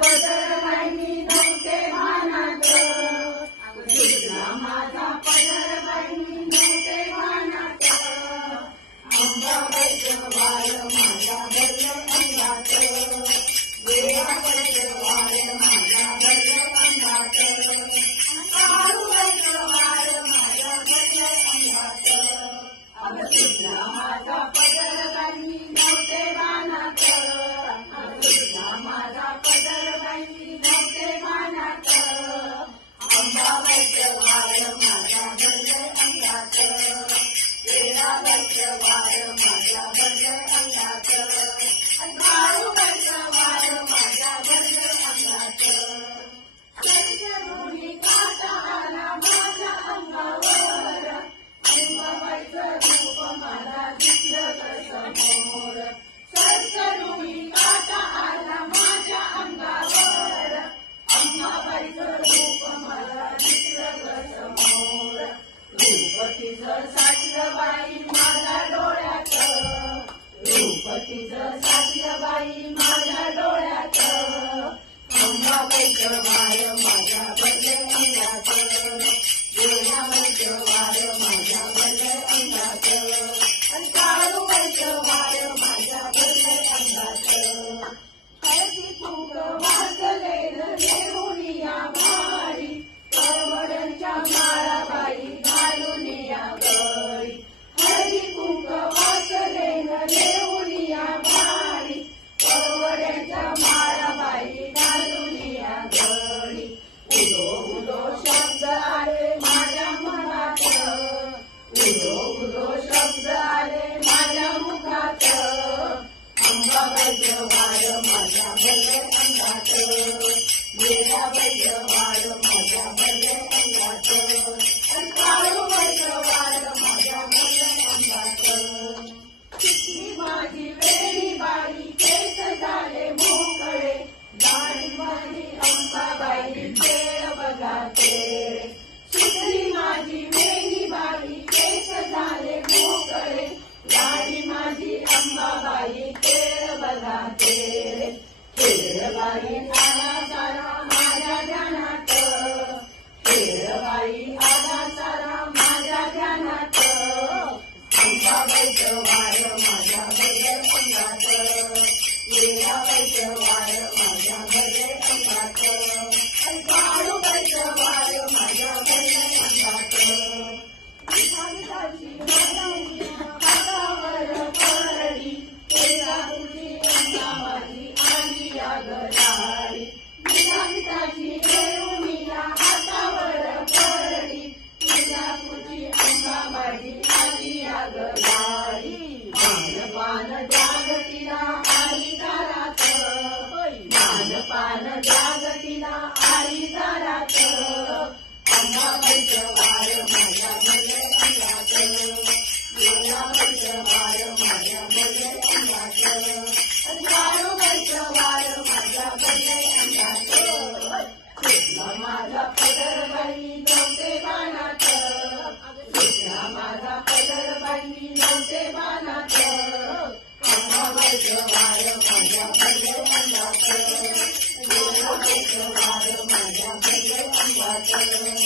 Bye. Thank you. Ambabai बाय माझ्या बदलली जात गेल्या वार माझ्या भैर पुण्यात येला पैसे वार Thank you.